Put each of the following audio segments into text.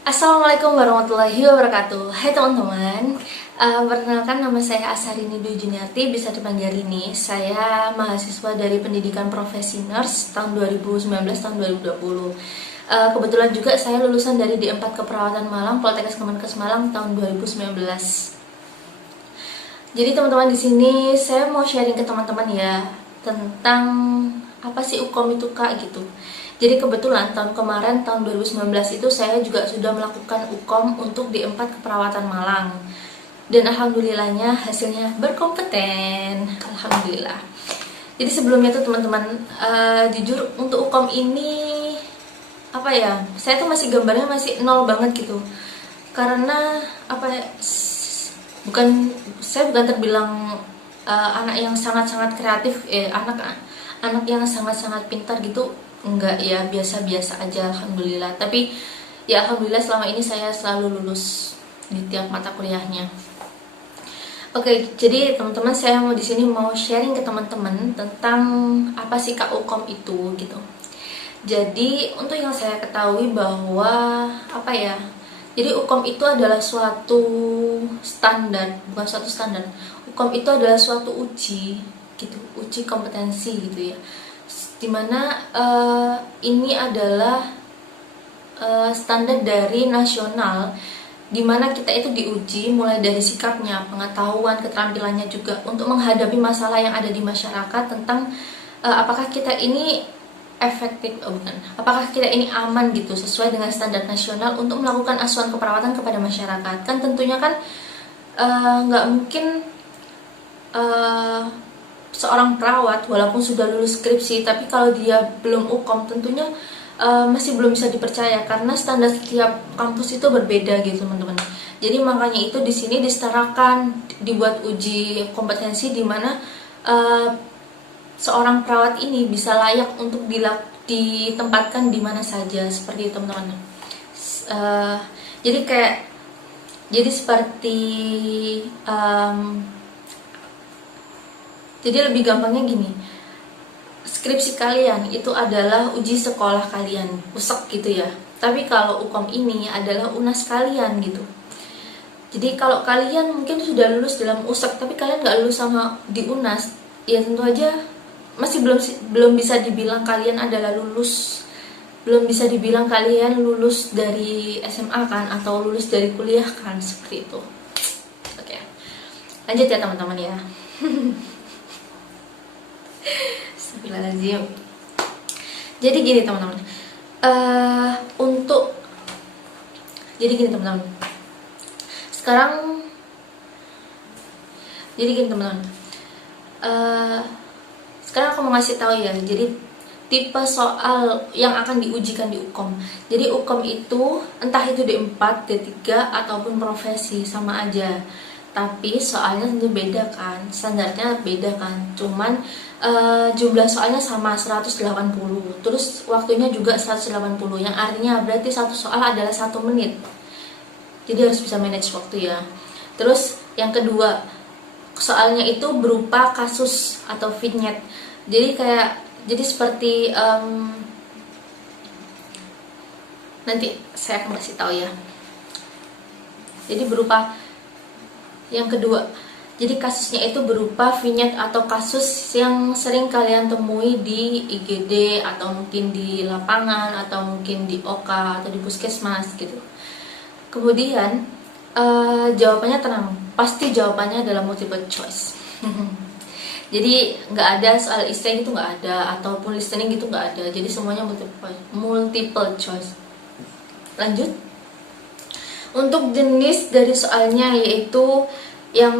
Assalamualaikum warahmatullahi wabarakatuh. Hai teman-teman, perkenalkan nama saya Asarini Dwi Juniarti, bisa dipanggil Rini. Saya mahasiswa dari Pendidikan Profesi Nurse tahun 2019 tahun 2020. Kebetulan juga saya lulusan dari D4 Keperawatan Malang, Poltekkes Kemenkes Malang tahun 2019. Jadi teman-teman, di sini saya mau sharing ke teman-teman ya tentang apa sih UKOM itu Kak gitu. Jadi kebetulan tahun kemarin, tahun 2019 itu saya juga sudah melakukan UKOM untuk D4 Keperawatan Malang. Dan alhamdulillahnya hasilnya berkompeten. Alhamdulillah. Jadi sebelumnya tuh teman-teman, jujur untuk UKOM ini apa ya? Saya tuh masih gambarnya masih nol banget gitu. Karena apa ya? Saya bukan terbilang anak yang sangat-sangat kreatif, anak yang sangat-sangat pintar gitu, enggak ya, biasa-biasa aja alhamdulillah. Tapi ya alhamdulillah selama ini saya selalu lulus di tiap mata kuliahnya. Oke, jadi teman-teman, saya di sini mau sharing ke teman-teman tentang apa sih Kak UKOM itu gitu. Jadi untuk yang saya ketahui bahwa apa ya? Jadi UKOM itu adalah suatu standar, bukan suatu standar. UKOM itu adalah suatu uji gitu, uji kompetensi gitu ya. Dimana ini adalah standar dari nasional, dimana kita itu diuji mulai dari sikapnya, pengetahuan, keterampilannya juga untuk menghadapi masalah yang ada di masyarakat tentang apakah kita ini efektif, apakah kita ini aman gitu, sesuai dengan standar nasional untuk melakukan asuhan keperawatan kepada masyarakat. Kan tentunya kan nggak mungkin seorang perawat walaupun sudah lulus skripsi, tapi kalau dia belum UKOM tentunya masih belum bisa dipercaya karena standar setiap kampus itu berbeda gitu teman-teman. Jadi makanya itu di sini disetarakan, dibuat uji kompetensi di mana seorang perawat ini bisa layak untuk ditempatkan di mana saja, seperti itu teman-teman. Jadi seperti jadi lebih gampangnya gini, skripsi kalian itu adalah uji sekolah kalian, USEK gitu ya. Tapi kalau UKOM ini adalah UNAS kalian gitu. Jadi kalau kalian mungkin sudah lulus dalam USEK tapi kalian nggak lulus sama di UNAS, ya tentu aja masih belum bisa dibilang kalian adalah lulus, belum bisa dibilang kalian lulus dari SMA kan, atau lulus dari kuliah kan, seperti itu. Oke, lanjut ya teman-teman ya. Astagfirullahaladzim. Jadi gini teman-teman, jadi gini teman-teman, sekarang aku mau ngasih tahu ya. Jadi tipe soal yang akan diujikan di UKOM. Jadi UKOM itu entah itu D4, D3 ataupun profesi sama aja. Tapi soalnya tentu beda kan, standarnya beda kan. Cuman jumlah soalnya sama 180. Terus waktunya juga 180, yang artinya berarti satu soal adalah 1 menit. Jadi harus bisa manage waktu ya. Terus yang kedua, soalnya itu berupa kasus atau vignette. Jadi seperti nanti saya akan kasih tahu ya. Jadi berupa yang kedua, jadi kasusnya itu berupa vignette atau kasus yang sering kalian temui di IGD atau mungkin di lapangan atau mungkin di OK atau di puskesmas gitu. Kemudian jawabannya tenang, pasti jawabannya adalah multiple choice. Jadi nggak ada soal listening itu, nggak ada, ataupun listening itu nggak ada. Jadi semuanya multiple choice. Lanjut. Untuk jenis dari soalnya yaitu yang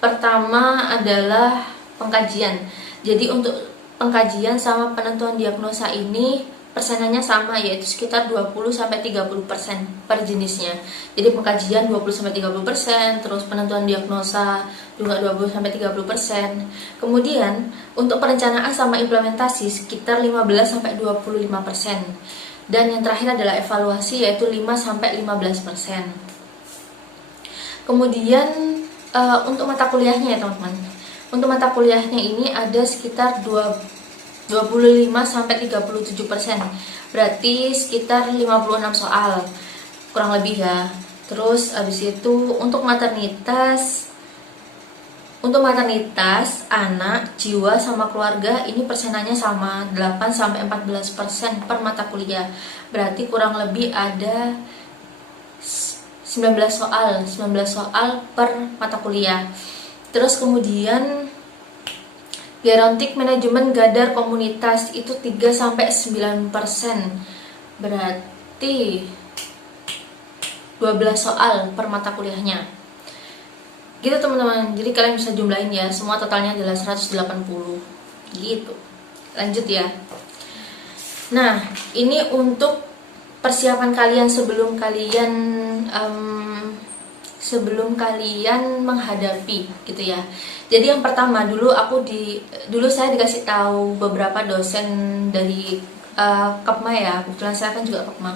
pertama adalah pengkajian. Jadi untuk pengkajian sama penentuan diagnosa ini persenannya sama, yaitu sekitar 20-30% per jenisnya. Jadi pengkajian 20-30%, terus penentuan diagnosa juga 20-30%. Kemudian untuk perencanaan sama implementasi sekitar 15-25%. Dan yang terakhir adalah evaluasi, yaitu 5-15%. Kemudian untuk mata kuliahnya ya teman-teman. Untuk mata kuliahnya ini ada sekitar 25-37%. Berarti sekitar 56 soal kurang lebih ya. Terus habis itu untuk maternitas, anak, jiwa sama keluarga ini persenannya sama 8-14% per mata kuliah. Berarti kurang lebih ada 19 soal per mata kuliah. Terus kemudian gerontik manajemen gadar komunitas itu 3-9%. Berarti 12 soal per mata kuliahnya. Gitu teman-teman. Jadi kalian bisa jumlahin ya, semua totalnya adalah 180. Gitu. Lanjut ya. Nah, ini untuk persiapan kalian sebelum kalian menghadapi gitu ya. Jadi yang pertama dulu saya dikasih tahu beberapa dosen dari Kepma ya. Kebetulan saya kan juga Kepma.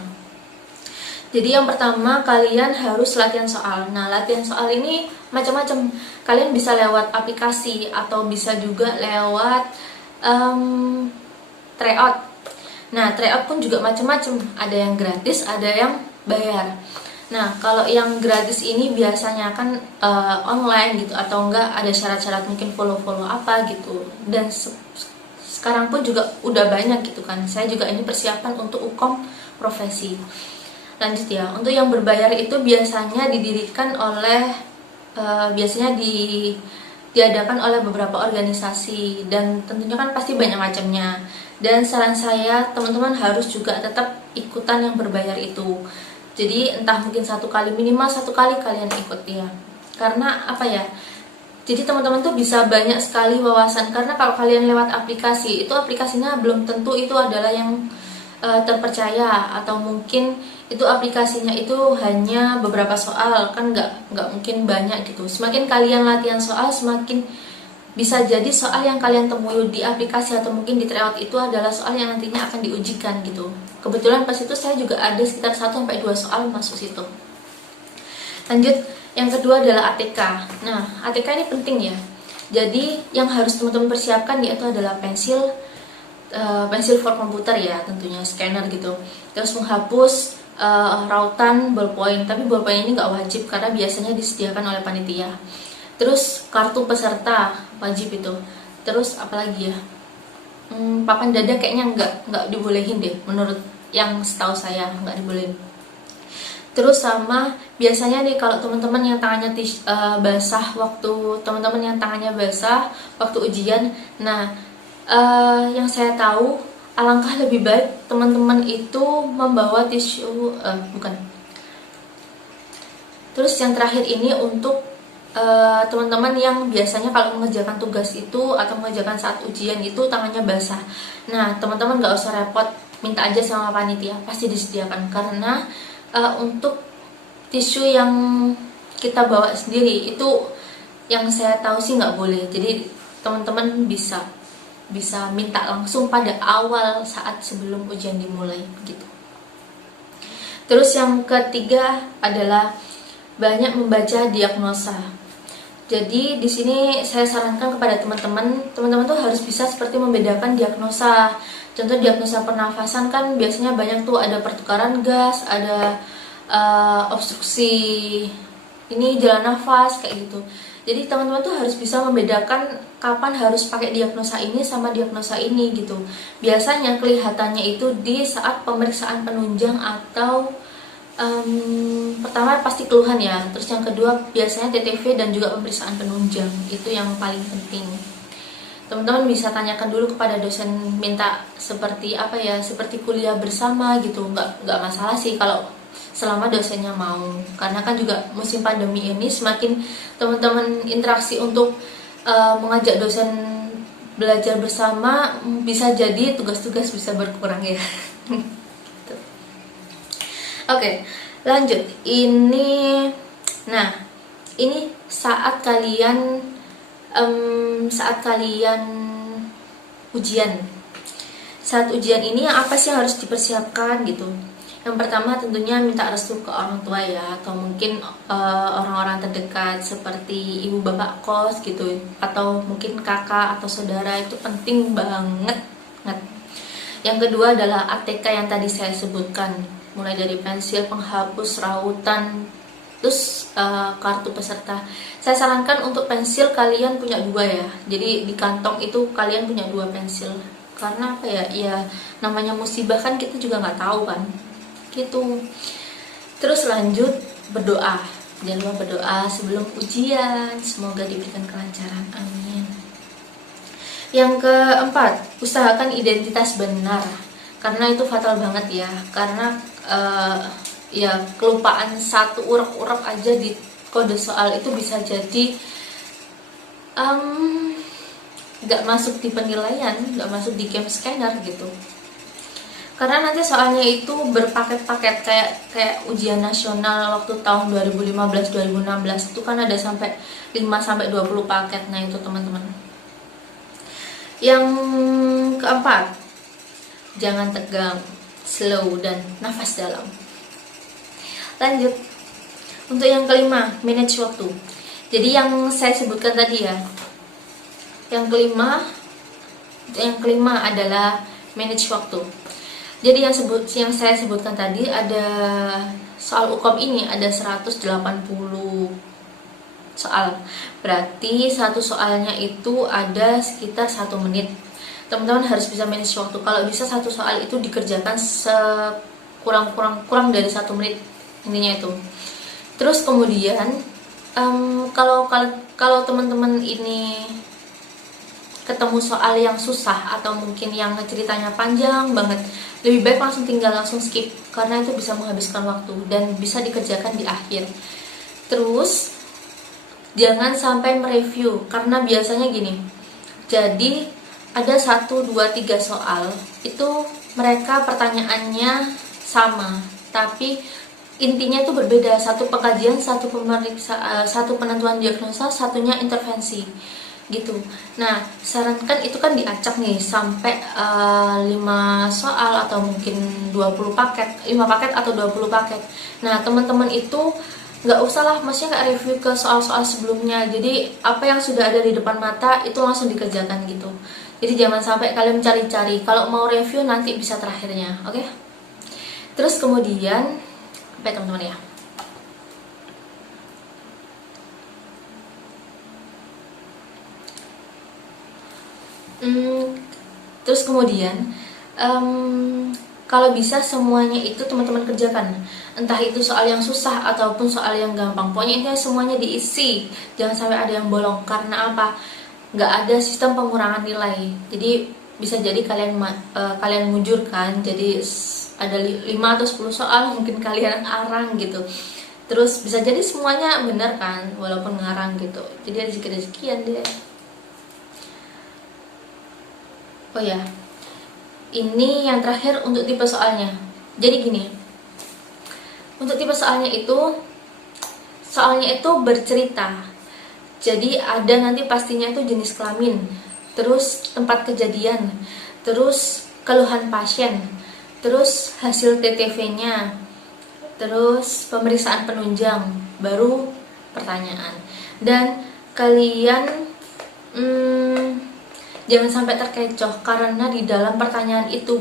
Jadi yang pertama kalian harus latihan soal. Nah, latihan soal ini macam-macam. Kalian bisa lewat aplikasi atau bisa juga lewat tryout. Nah, tryout pun juga macam-macam. Ada yang gratis, ada yang bayar. Nah, kalau yang gratis ini biasanya kan online gitu, atau enggak ada syarat-syarat mungkin follow-follow apa gitu. Dan sekarang pun juga udah banyak gitu kan. Saya juga ini persiapan untuk UKOM profesi. Lanjut ya, untuk yang berbayar itu biasanya diadakan oleh beberapa organisasi, dan tentunya kan pasti banyak macamnya. Dan saran saya teman-teman harus juga tetap ikutan yang berbayar itu. Jadi entah mungkin minimal satu kali kalian ikut ya. Karena apa ya? Jadi teman-teman tuh bisa banyak sekali wawasan. Karena kalau kalian lewat aplikasi, itu aplikasinya belum tentu itu adalah yang terpercaya, atau mungkin itu aplikasinya itu hanya beberapa soal, kan nggak mungkin banyak gitu. Semakin kalian latihan soal, semakin bisa jadi soal yang kalian temui di aplikasi atau mungkin di tryout itu adalah soal yang nantinya akan diujikan gitu. Kebetulan pas itu saya juga ada sekitar 1-2 soal masuk situ. Lanjut, yang kedua adalah ATK. Nah, ATK ini penting ya. Jadi yang harus teman-teman persiapkan yaitu adalah pensil for komputer ya, tentunya scanner gitu. Terus menghapus rautan, ballpoint. Tapi ballpoint ini nggak wajib karena biasanya disediakan oleh panitia. Terus kartu peserta wajib itu. Terus apalagi ya, papan dada kayaknya nggak dibolehin deh, menurut yang setahu saya nggak dibolehin. Terus sama biasanya nih kalau teman-teman yang tangannya basah waktu ujian, nah yang saya tahu alangkah lebih baik teman-teman itu membawa tisu bukan. Terus yang terakhir ini untuk teman-teman yang biasanya kalau mengerjakan tugas itu atau mengerjakan saat ujian itu tangannya basah. Nah, teman-teman nggak usah repot, minta aja sama panitia, pasti disediakan. Karena untuk tisu yang kita bawa sendiri itu yang saya tahu sih nggak boleh. Jadi teman-teman bisa minta langsung pada awal saat sebelum ujian dimulai gitu. Terus yang ketiga adalah banyak membaca diagnosa. Jadi di sini saya sarankan kepada teman-teman tuh harus bisa seperti membedakan diagnosa. Contoh diagnosa pernafasan kan biasanya banyak tuh, ada pertukaran gas, ada obstruksi ini jalan nafas kayak gitu. Jadi teman-teman tuh harus bisa membedakan kapan harus pakai diagnosa ini sama diagnosa ini gitu. Biasanya kelihatannya itu di saat pemeriksaan penunjang atau pertama pasti keluhan ya, terus yang kedua biasanya TTV dan juga pemeriksaan penunjang, itu yang paling penting. Teman-teman bisa tanyakan dulu kepada dosen, minta seperti apa ya, seperti kuliah bersama gitu, nggak masalah sih kalau selama dosennya mau, karena kan juga musim pandemi ini semakin teman-teman interaksi untuk mengajak dosen belajar bersama, bisa jadi tugas-tugas bisa berkurang ya. Oke, lanjut. Ini saat kalian ujian. Saat ujian ini apa sih yang harus dipersiapkan gitu? Yang pertama tentunya minta restu ke orang tua ya, atau mungkin orang-orang terdekat seperti ibu bapak kos gitu, atau mungkin kakak atau saudara, itu penting banget Yang kedua adalah ATK yang tadi saya sebutkan, mulai dari pensil, penghapus, rautan, terus kartu peserta. Saya sarankan untuk pensil kalian punya 2 ya. Jadi di kantong itu kalian punya 2 pensil. Karena apa ya? Ya namanya musibah kan kita juga nggak tahu kan. Gitu. Terus lanjut berdoa. Jangan lupa berdoa sebelum ujian. Semoga diberikan kelancaran. Amin. Yang keempat, usahakan identitas benar. Karena itu fatal banget ya. Karena ya kelupaan satu urap-urap aja di kode soal itu bisa jadi nggak masuk di penilaian, nggak masuk di game scanner gitu. Karena nanti soalnya itu berpaket-paket kayak ujian nasional waktu tahun 2015-2016 itu kan ada sampai 5-20 paket. Nah itu teman-teman. Yang keempat, jangan tegang, slow, dan nafas dalam. Lanjut. Untuk yang kelima, manage waktu. Jadi yang saya sebutkan tadi ya. Yang kelima adalah manage waktu. Jadi yang saya sebutkan tadi ada soal UKOM ini ada 180 soal. Berarti satu soalnya itu ada sekitar 1 menit. Teman-teman harus bisa manage waktu. Kalau bisa satu soal itu dikerjakan kurang dari 1 menit, intinya itu. Terus kemudian kalau teman-teman ini ketemu soal yang susah atau mungkin yang ceritanya panjang banget, lebih baik langsung skip karena itu bisa menghabiskan waktu dan bisa dikerjakan di akhir. Terus jangan sampai mereview karena biasanya gini. Jadi ada 1, 2, 3 soal itu mereka pertanyaannya sama, tapi intinya itu berbeda. Satu pengkajian, satu penentuan diagnosa, satunya intervensi gitu. Nah, sarankan itu kan diacak nih sampai 5 soal atau mungkin 20 paket, 5 paket atau 20 paket. Nah, teman-teman itu nggak usah lah, maksudnya nggak review ke soal-soal sebelumnya. Jadi apa yang sudah ada di depan mata itu langsung dikerjakan gitu. Jadi jangan sampai kalian cari-cari. Kalau mau review nanti bisa terakhirnya, oke? Terus kemudian apa ya teman-teman ya? Terus kemudian kalau bisa semuanya itu teman-teman kerjakan, entah itu soal yang susah ataupun soal yang gampang. Pokoknya intinya semuanya diisi, jangan sampai ada yang bolong. Karena apa? Nggak ada sistem pengurangan nilai. Jadi bisa jadi kalian mujurkan, jadi ada 5 atau 10 soal mungkin kalian arang gitu. Terus bisa jadi semuanya benar kan, walaupun ngarang gitu. Jadi ada sekian deh. Oh ya, ini yang terakhir untuk tipe soalnya. Jadi gini, untuk tipe soalnya itu bercerita. Jadi ada nanti pastinya itu jenis kelamin, terus tempat kejadian, terus keluhan pasien, terus hasil TTV-nya, terus pemeriksaan penunjang, baru pertanyaan. Dan kalian jangan sampai terkecoh karena di dalam pertanyaan itu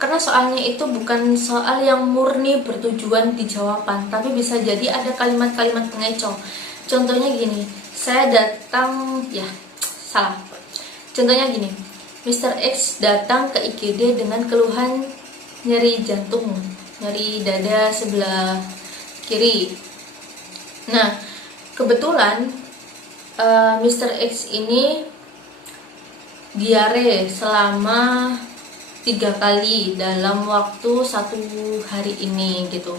karena soalnya itu bukan soal yang murni bertujuan di jawaban, tapi bisa jadi ada kalimat-kalimat pengecoh. Contohnya gini, Contohnya gini, Mr. X datang ke IGD dengan keluhan nyeri jantung, nyeri dada sebelah kiri. Nah, kebetulan Mr. X ini diare selama 3 kali dalam waktu 1 hari ini gitu.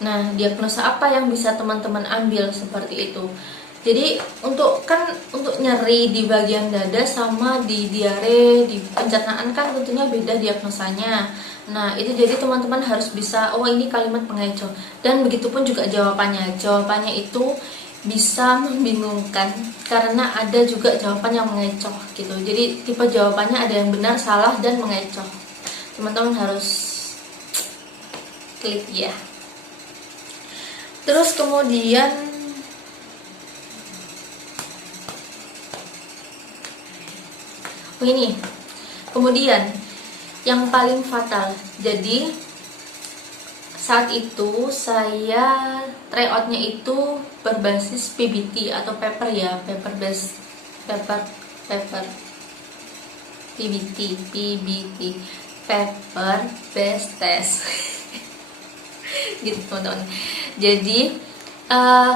Nah, diagnosa apa yang bisa teman-teman ambil seperti itu? Jadi untuk nyeri di bagian dada sama di diare, di pencernaan kan tentunya beda diagnosanya. Nah, itu jadi teman-teman harus bisa, oh ini kalimat pengecoh. Dan begitupun juga jawabannya. Jawabannya itu bisa membingungkan karena ada juga jawaban yang mengecoh gitu. Jadi tipe jawabannya ada yang benar, salah, dan mengecoh. Teman-teman harus klik ya. Terus kemudian ini Kemudian yang paling fatal, jadi saat itu saya tryoutnya itu berbasis PBT atau paper ya, paper based paper paper PBT paper based test gitu teman-teman. Jadi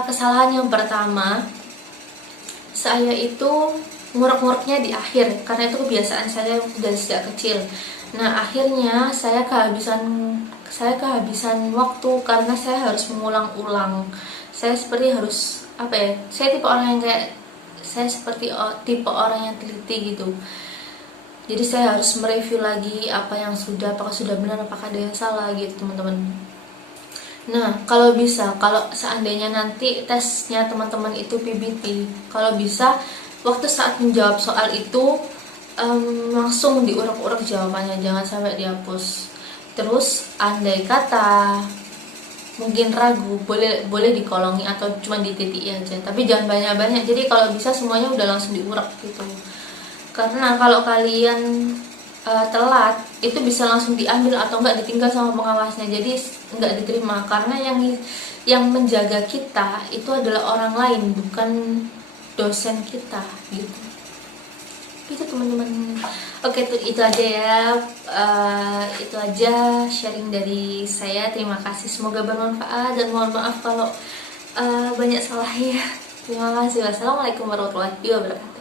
kesalahan yang pertama, saya itu ngurek-ngureknya di akhir karena itu kebiasaan saya dari sejak kecil. Nah, akhirnya saya kehabisan waktu karena saya harus mengulang-ulang. Saya seperti harus apa ya? Saya tipe orang yang kayak saya seperti tipe orang yang teliti gitu. Jadi saya harus mereview lagi apa yang sudah, apakah sudah benar, apakah ada yang salah gitu teman-teman. Nah, kalau bisa, kalau seandainya nanti tesnya teman-teman itu PBT, kalau bisa waktu saat menjawab soal itu langsung diurak-urak jawabannya, jangan sampai dihapus. Terus andai kata mungkin ragu, boleh dikolongi atau cuma dititiki aja, tapi jangan banyak-banyak. Jadi kalau bisa semuanya udah langsung diurak gitu. Karena kalau kalian telat, itu bisa langsung diambil atau enggak ditinggal sama pengawasnya, jadi enggak diterima karena yang menjaga kita itu adalah orang lain, bukan dosen kita gitu. Itu teman-teman. Oke, itu aja ya. Itu aja sharing dari saya. Terima kasih, semoga bermanfaat dan mohon maaf kalau banyak salahnya. Terima kasih. Wassalamualaikum warahmatullahi wabarakatuh.